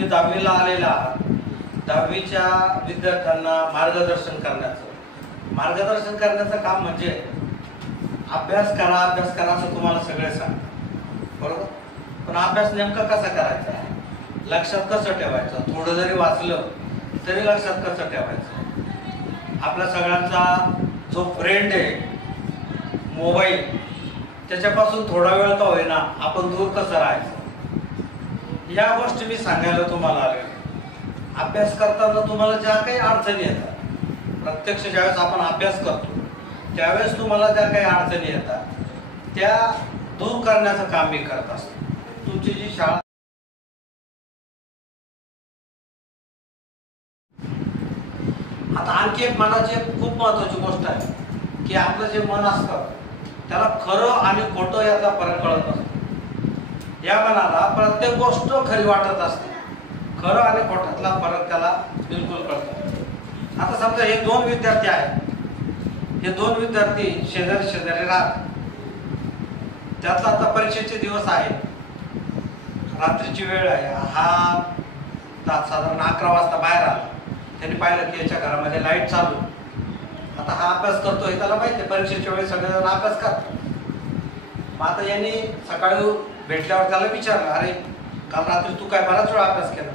तुम्ही 10वीला आलेला आहात, 10वीच्या विद्यार्थ्यांना मार्गदर्शन करण्याचं काम म्हणजे अभ्यास करा असं तुम्हाला सगळे सांग, बरोबर. पण अभ्यास नेमका कसा करायचा, लक्षात कसं ठेवायचं, थोडं जरी वाचलं तरी लक्षात कसं ठेवायचं. आपल्या सगळ्यांचा जो फ्रेंड आहे मोबाईल, त्याच्यापासून थोडा वेळ का होईना आपण दूर कसं राहायचं, या गोष्टी मी सांगायला तुम्हाला आले. अभ्यास करताना तुम्हाला ज्या काही अडचणी येतात, प्रत्यक्ष ज्यावेळेस आपण अभ्यास करतो त्यावेळेस तुम्हाला ज्या काही अडचणी येतात त्या दूर करण्याचं काम मी करत असतो. तुमची जी शाळा, आता आणखी एक मनाची एक खूप महत्वाची गोष्ट आहे की आपलं जे मन असतं त्याला खरं आणि खोटं याचा फरक कळत नसतो. या मनाला प्रत्येक गोष्ट खरी वाटत असते, खरं आणि खोट्यातला फरक त्याला बिलकुल कळतो. आता समजा हे दोन विद्यार्थी आहेत, हे दोन विद्यार्थी शेजारी राहतात. त्यातला आता परीक्षेचे दिवस आहे, रात्रीची वेळ आहे, हा साधारण 11 वाजता बाहेर आला. त्यांनी पाहिलं की याच्या घरामध्ये लाईट चालू. आता हा अभ्यास करतोय, त्याला माहिती आहे परीक्षेच्या वेळी सगळेजण अभ्यास करतात. मग आता यांनी सकाळी भेटल्यावर त्याला विचारलं, अरे काल रात्री तू काय बराच वेळा अभ्यास केला.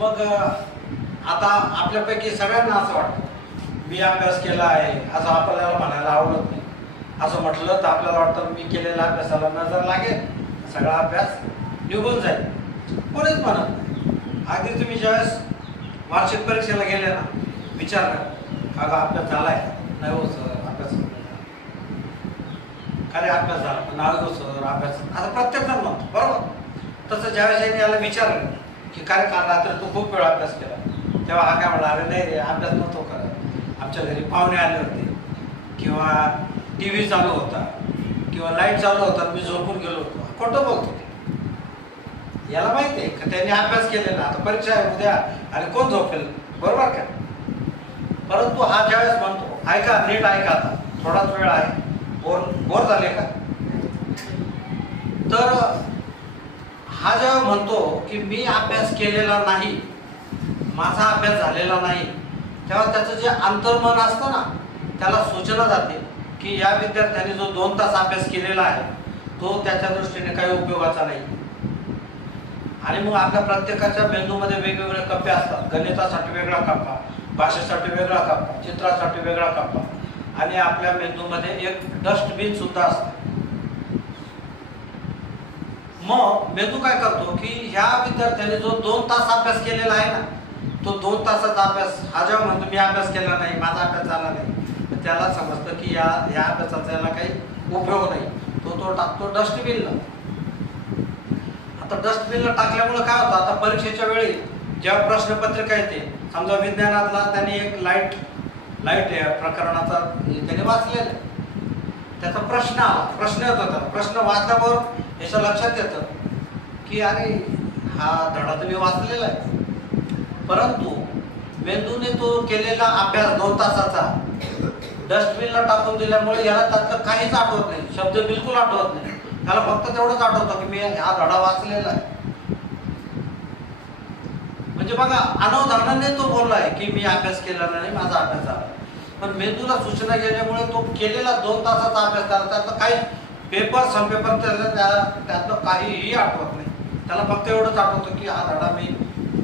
मग आता आपल्यापैकी सगळ्यांना असं वाटतं मी अभ्यास केला आहे, असं आपल्याला म्हणायला आवडत नाही. असं म्हटलं तर आपल्याला वाटतं मी केलेल्या अभ्यासाला नजर लागेल, सगळा अभ्यास निघून जाईल. कोणीच म्हणत नाही. अगदी तुम्ही ज्यावेळेस वार्षिक परीक्षेला गेले ना, विचारलं अगं अभ्यास झालाय, नाही हो सर अभ्यास, काय अभ्यास झाला, नाही हो सर अभ्यास, असं प्रत्येक जण म्हणतो, बरोबर. तसं ज्यावेळेस यांनी याला विचारलं की काय काल रात्री तू खूप वेळ अभ्यास केला, तेव्हा हा काय म्हणला, अरे नाही रे अभ्यास नव्हतो करत, आमच्या घरी पाहुणे आले होते, किंवा TV चालू होता, किंवा लाईट चालू होता, मी झोपून गेलो होतो. खोटं बोलतो. याला माहिती आहे का त्यांनी अभ्यास केलेला, आता परीक्षा आहे उद्या आणि कोण झोपेल, बरोबर का. परंतु हा ज्यावेळेस म्हणतो, ऐका नीट ऐका, आता थोडाच वेळ आहे, बोर झाले का. तर हा जेव्हा म्हणतो की मी अभ्यास केलेला नाही, माझा अभ्यास झालेला नाही, तेव्हा त्याचं जे अंतर्मन असतं ना, त्याला सूचना जाते की या विद्यार्थ्याने जो 2 तास अभ्यास केलेला आहे तो त्याच्या दृष्टीने काही उपयोगाचा नाही. आणि मग आपल्या प्रत्येकाच्या मेंदूमध्ये वेगवेगळे कप्पे असतात. गणितासाठी वेगळा कप्पा, भाषेसाठी वेगळा कप्पा, चित्रासाठी वेगळा कप्पा, आणि आपल्या मेंदूमध्ये एक डस्टबिन सुद्धा असतं. मग मेंदू काय करतो की ह्या विद्यार्थ्याने जो 2 तास अभ्यास केलेला आहे ना, तो 2 तासाचा अभ्यास हा जेव्हा म्हणतो मी अभ्यास केला नाही, माझा अभ्यास झाला नाही, त्याला समजतं की या अभ्यासाचा याला काही उपयोग नाही, तो टाकतो डस्टबिनला. आता डस्टबिनला टाकल्यामुळे काय होतं, आता परीक्षेच्या वेळी जेव्हा प्रश्नपत्रिका येते, समजा विज्ञानातला त्यांनी एक लाईट प्रकरणाचा त्याने वाचलेला, त्याचा प्रश्न आला, प्रश्न येत होता, प्रश्न वाचल्यावर याच्या लक्षात येतं की अरे हा धडा तर मी वाचलेला आहे. परंतु मेंदूने तो केलेला अभ्यास 2 तासाचा डस्टबिनला टाकून दिल्यामुळे याला त्यातलं काहीच आठवत नाही, शब्द बिलकुल आठवत नाही. त्याला फक्त तेवढंच आठवतं की मी हा धडा वाचलेला आहे. म्हणजे बघा, अनवधानाने तो बोललाय की मी अभ्यास केला नाही, माझा अभ्यास झाला. पण मेंदूला सूचना गेल्यामुळे तो केलेला 2 तासाचा अभ्यास झाला, त्यातलं काही पेपर सनपेपर त्यातलं काहीही आठवत नाही. त्याला फक्त एवढंच आठवतं की हा धडा मी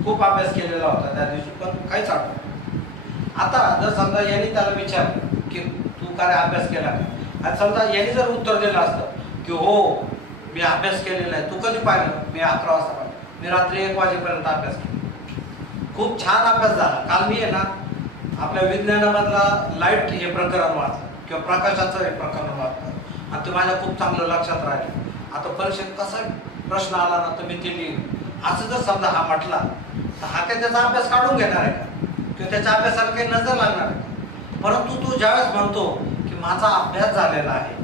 खूप अभ्यास केलेला होता त्या दिवशी, पण काहीच आठवत. आता जर समजा यांनी त्याला विचारलं की तू काय अभ्यास केला का, आणि समजा यांनी जर उत्तर दिलं असतं की हो मी अभ्यास केलेला आहे, तू कधी पाहिलं, मी 11 वाजता पाहिलं, मी रात्री 1 वाजेपर्यंत अभ्यास केला, खूप छान अभ्यास झाला. काल मी आहे ना आपल्या विज्ञानामधला लाईट हे प्रकरण वाचलं, किंवा प्रकाशाचं हे प्रकरण वाचलं, आणि ते माझ्या खूप चांगलं लक्षात राहिलं. आता परीक्षेत कसा प्रश्न आला ना तर मी ते लिहिलं, असं जर समजा हा म्हटला तर हा काही त्याचा अभ्यास काढून घेणार आहे का, किंवा त्याच्या अभ्यासाला काही नजर लागणार आहे. परंतु तो ज्यावेळेस म्हणतो की माझा अभ्यास झालेला आहे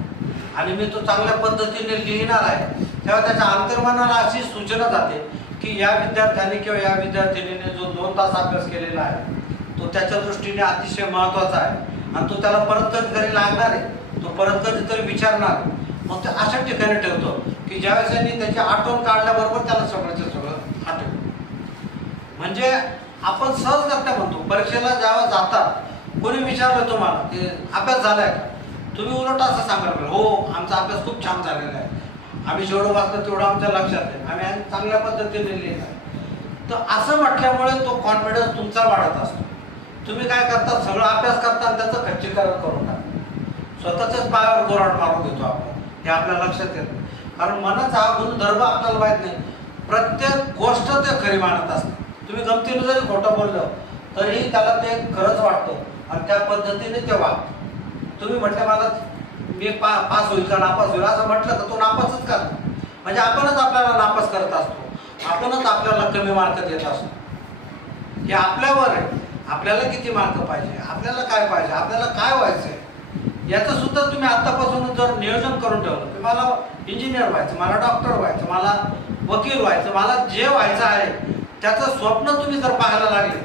आणि मी तो चांगल्या पद्धतीने लिहिणार आहे, तेव्हा त्याच्या अंतर्मनाला अशी सूचना जाते की या विद्यार्थ्याने किंवा या विद्यार्थिनीने जो 2 तास अभ्यास केलेला आहे तो त्याच्या दृष्टीने अतिशय महत्त्वाचा आहे, आणि तो त्याला परत कधीतरी लागणार आहे, तो परत कधीतरी विचारणार. मग ते अशा ठिकाणी ठेवतो की ज्यावेळेस त्यांनी त्याची आठवण काढल्याबरोबर त्याला सगळंच सगळं आठवतं. म्हणजे आपण सहजगत्या म्हणतो. परीक्षेला जेव्हा जातात कोणी विचारलं तुम्हाला की अभ्यास झालाय का, तुम्ही उलट असं सांगाल हो आमचा अभ्यास खूप छान झालेला आहे, आम्ही जेवढं वाचलं तेवढं आमच्या लक्षात आहे, आम्ही चांगल्या पद्धतीने लिहिलं आहे. तर असं म्हटल्यामुळे तो कॉन्फिडन्स तुमचा वाढत असतो. तुम्ही काय करता, सगळं अभ्यास करता आणि त्याचं खच्चीकरण करून टाकता, स्वतःच्याच पायावर गोराड मारून देतो आपण. हे आपल्या लक्षात येत नाही, कारण मनाचा हा गुणधर्म आपल्याला माहीत नाही. प्रत्येक गोष्ट ते खरी मानत असतं. तुम्ही गमतीनं जरी खोटं बोललं तरीही त्याला ते खरंच वाटतं आणि त्या पद्धतीने ते वागतं. तुम्ही म्हटलं मला मी पास होईल का नापास होईल असं म्हटलं तर तो नापासच करतो. म्हणजे आपणच आपल्याला नापास करत असतो, आपणच आपल्याला कमी मार्क देत असतो. हे आपल्यावर आहे. आपल्याला किती मार्क पाहिजे, आपल्याला काय पाहिजे, आपल्याला काय व्हायचं आहे याचं सुद्धा तुम्ही आत्तापासून जर नियोजन करून ठेवलं की मला इंजिनियर व्हायचं, मला डॉक्टर व्हायचं, मला वकील व्हायचं, मला जे व्हायचं आहे त्याचं स्वप्न तुम्ही जर पाहायला लागले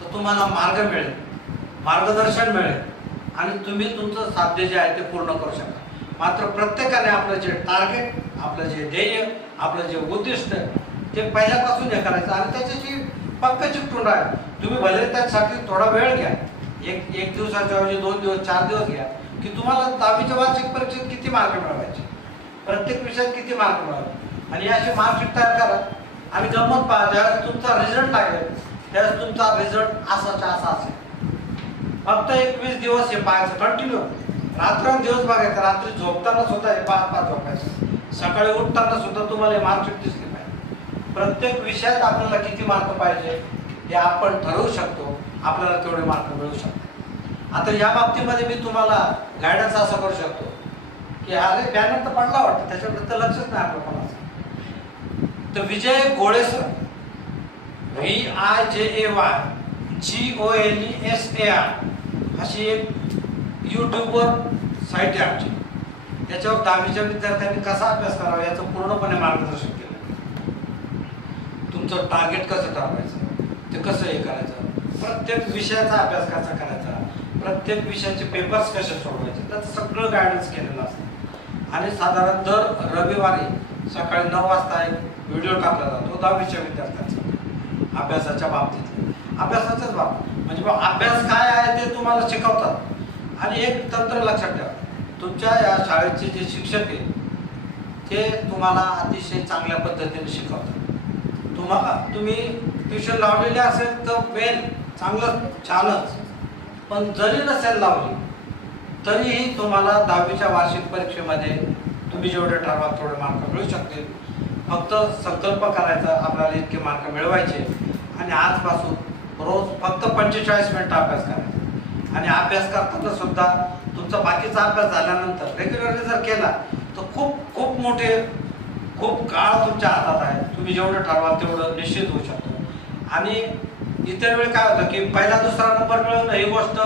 तर तुम्हाला मार्ग मिळेल, मार्गदर्शन मिळेल आणि तुम्ही तुमचं साध्य जे आहे ते पूर्ण करू शकता. मात्र प्रत्येकाने आपलं जे टार्गेट, आपलं जे ध्येय, आपलं जे उद्दिष्ट ते पहिल्यापासून हे करायचं आणि त्याच्याशी पक्क चिकटून राहा. तुम्ही भले त्यासाठी थोडा वेळ घ्या, एक दिवसाच्या ऐवजी 2 दिवस 4 दिवस घ्या की तुम्हाला 10वीच्या वार्षिक परीक्षेत किती मार्क मिळवायचे, प्रत्येक विषयात किती मार्क मिळवायचे आणि अशी मार्कशीट तयार करा. आणि गंमत पहा, ज्यावेळेस तुमचा रिझल्ट लागेल त्यावेळेस तुमचा रिझल्ट असाचा असा असेल. फक्त 21 दिवस हे पाहायचं कंटिन्यू, रात्रंदिवस बघायचं. रात्री झोपताना सुद्धा हे पाच झोपायचं, सकाळी उठताना सुद्धा तुम्हाला मार्कशीट दिसली पाहिजे. प्रत्येक विषयात आपल्याला किती मार्क पाहिजे हे आपण ठरवू शकतो, आपल्याला तेवढे मार्क मिळू शकतात. आता या बाबतीमध्ये मी तुम्हाला गायडन्स असं करू शकतो की अरे बॅनर तर पडला वाटतं, त्याच्याकडे तर लक्षच नाही आपलं कोणाचं. तर विजय गोळे सर, VIJAY GOLESAR अशी एक यूट्यूबवर साईट आहे आमची. त्याच्यावर 10वीच्या विद्यार्थ्यांनी कसा अभ्यास करावा याचं पूर्णपणे मार्गदर्शन केलं. तुमचं टार्गेट कसं ठरवायचं, ते कसं हे करायचं, प्रत्येक विषयाचा अभ्यास कसा करायचा, प्रत्येक विषयाचे पेपर्स कसे सोडवायचे, त्याचं सगळं गायडन्स केलेलं असतं. आणि साधारण दर रविवारी सकाळी 9 वाजता एक व्हिडिओ टाकला जातो 10वीच्या विद्यार्थ्यांचा अभ्यासाच्या बाबतीत, अभ्यासाच्याच बाबतीत. म्हणजे अभ्यास काय आहे ते तुम्हाला शिकवतात. आणि एक तंत्र लक्षात ठेवा, तुमच्या या शाळेचे जे शिक्षक आहे ते तुम्हाला अतिशय चांगल्या पद्धतीने शिकवतात. तुम्ही ट्युशन लावलेले असेल तर वेल चांगलं छानच, पण जरी नसेल लावली तरीही तुम्हाला 10वीच्या वार्षिक परीक्षेमध्ये तुम्ही जेवढे ठरवाल तेवढे मार्क मिळू शकतील. फक्त संकल्प करायचा आपल्याला इतके मार्क मिळवायचे आणि आजपासून रोज फक्त 45 मिनिटं अभ्यास करायचा. आणि अभ्यास करताना सुद्धा तुमचा बाकीचा अभ्यास झाल्यानंतर रेग्युलरली जर केला तर खूप काळ तुमच्या हातात आहे. तुम्ही जेवढं ठरवाल तेवढं निश्चित होऊ शकतो. आणि इतर वेळ काय होतं की पहिला दुसरा नंबर मिळवणं ही गोष्ट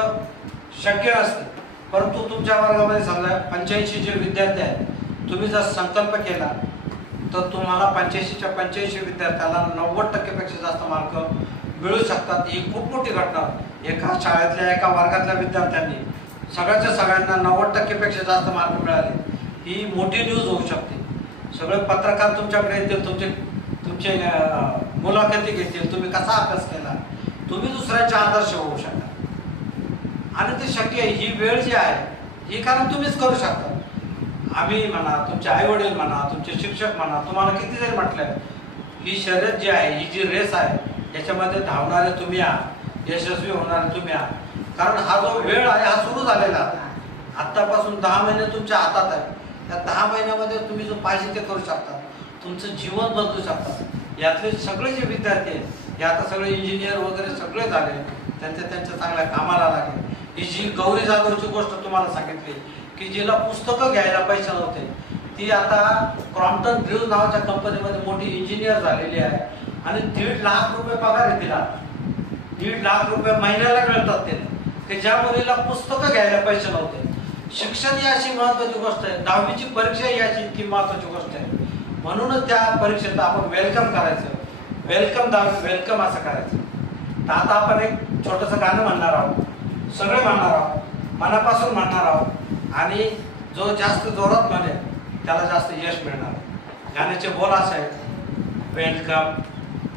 शक्य नसते, परंतु तुमच्या वर्गामध्ये समजा 85 जे विद्यार्थी आहेत, तुम्ही जर संकल्प केला तर तुम्हाला 85च्या 85 विद्यार्थ्याला 90% पेक्षा जास्त मार्क मिळू शकतात. ही खूप मोठी घटना. एका शाळेतल्या एका वर्गातल्या विद्यार्थ्यांनी सगळ्यांना 90% पेक्षा जास्त मार्क मिळाले, ही मोठी न्यूज होऊ शकते. सगळे पत्रकार तुमच्याकडे येतील, तुमचे मुलाखती घेतील, तुम्ही कसा अभ्यास केला, तुम्ही दुसऱ्याचे आदर्श होऊ शकता. आणि ते शक्य आहे. ही वेळ जी आहे ही कारण तुम्हीच करू शकता. आम्ही म्हणा, तुमचे आई वडील म्हणा, तुमचे शिक्षक म्हणा, तुम्हाला किती जरी म्हटलं ही शर्यत जी आहे, ही जी रेस आहे, याच्यामध्ये धावणारे तुम्ही आहात, यशस्वी होणारे तुम्ही आहात. कारण हा जो वेळ आहे हा सुरू झालेला आहे. आत्तापासून 10 महिने तुमच्या हातात आहे. त्या 10 महिन्यामध्ये तुम्ही जो पाहिजे ते करू शकता, तुमचं जीवन बदलू शकता. यातले सगळे जे विद्यार्थी आहेत हे आता सगळे इंजिनियर वगैरे सगळे झाले, त्यांच्या चांगल्या कामाला लागले. ही जी गौरी जाधवची गोष्ट तुम्हाला सांगितली की जिला पुस्तकं घ्यायला पैसे नव्हते, ती आता क्रॉम्प्टन ब्रिव्ज नावाच्या कंपनीमध्ये मोठी इंजिनियर झालेली आहे आणि 1.5 लाख रुपये पगार आहे तिला. 1.5 लाख रुपये महिन्याला मिळतात तिला, की ज्या मुलीला पुस्तकं घ्यायला पैसे नव्हते. शिक्षण ही अशी महत्वाची गोष्ट आहे, 10वीची परीक्षा ही अशी इतकी महत्वाची गोष्ट आहे. म्हणूनच त्या परीक्षेत आपण वेलकम करायचं, वेलकम 10वी वेलकम असं करायचं. तर आता आपण एक छोटंसं गाणं म्हणणार आहोत, सगळे म्हणणार आहोत, मनापासून म्हणणार आहोत. आणि जो जास्त जोरात म्हणेल त्याला जास्त यश मिळणार. गाण्याचे बोल असे आहेत, वेलकम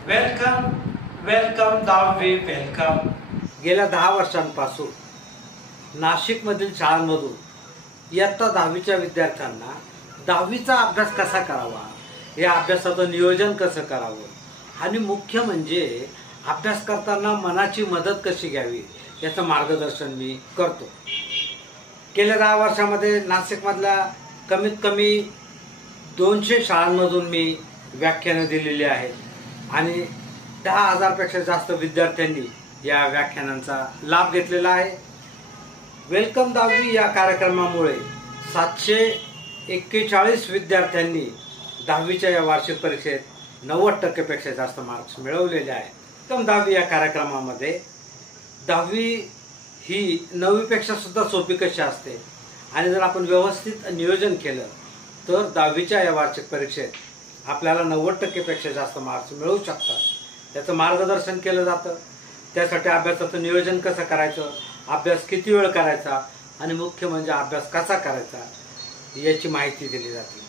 वेलकम वेलकम 10वी वेलकम. गेल्या 10 वर्षांपासून नाशिकमधील शाळांमधून इयत्ता 10वीच्या विद्यार्थ्यांना 10वीचा अभ्यास कसा करावा, या अभ्यासाचं नियोजन कसं करावं आणि मुख्य म्हणजे अभ्यास करताना मनाची मदत कशी घ्यावी याचं मार्गदर्शन मी करतो. गेल्या 10 वर्षामध्ये नाशिकमधल्या कमीत कमी 200 शाळांमधून मी व्याख्यानं दिलेली आहेत आणि 10,000पेक्षा जास्त विद्यार्थ्यांनी या व्याख्यानांचा लाभ घेतलेला आहे. वेलकम 10वी या कार्यक्रमामुळे 741 विद्यार्थ्यांनी 10वीच्या या वार्षिक परीक्षेत 90%पेक्षा जास्त मार्क्स मिळवलेले आहेत. वेलकम 10वी या कार्यक्रमामध्ये 10वी ही 9वीपेक्षा सुद्धा सोपी कशी असते आणि जर आपण व्यवस्थित नियोजन केलं तर 10वीच्या या वार्षिक परीक्षेत आपल्याला 90%पेक्षा जास्त मार्क्स मिळू शकतात. त्याचं मार्गदर्शन केलं जातं. त्यासाठी अभ्यासाचं नियोजन कसं करायचं, अभ्यास किती वेळ करायचा आणि मुख्य म्हणजे अभ्यास कसा करायचा याची माहिती दिली जाते.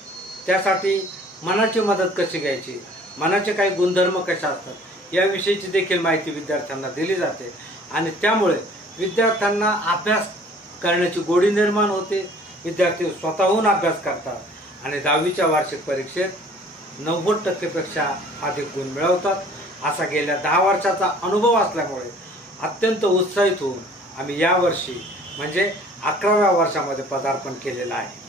त्यासाठी मनाची मदत कशी घ्यायची, मनाचे काही गुणधर्म कसे असतात याविषयीची देखील माहिती विद्यार्थ्यांना दिली जाते आणि त्यामुळे विद्यार्थ्यांना अभ्यास करण्याची गोडी निर्माण होते. विद्यार्थी स्वतःहून अभ्यास करतात आणि 10वीच्या वार्षिक परीक्षेत 90%पेक्षा अधिक गुण मिळवतात. असा गेल्या 10 वर्षाचा अनुभव असल्यामुळे अत्यंत उत्साहित होऊन आम्ही यावर्षी म्हणजे 11व्या वर्षामध्ये पदार्पण केलेलं आहे.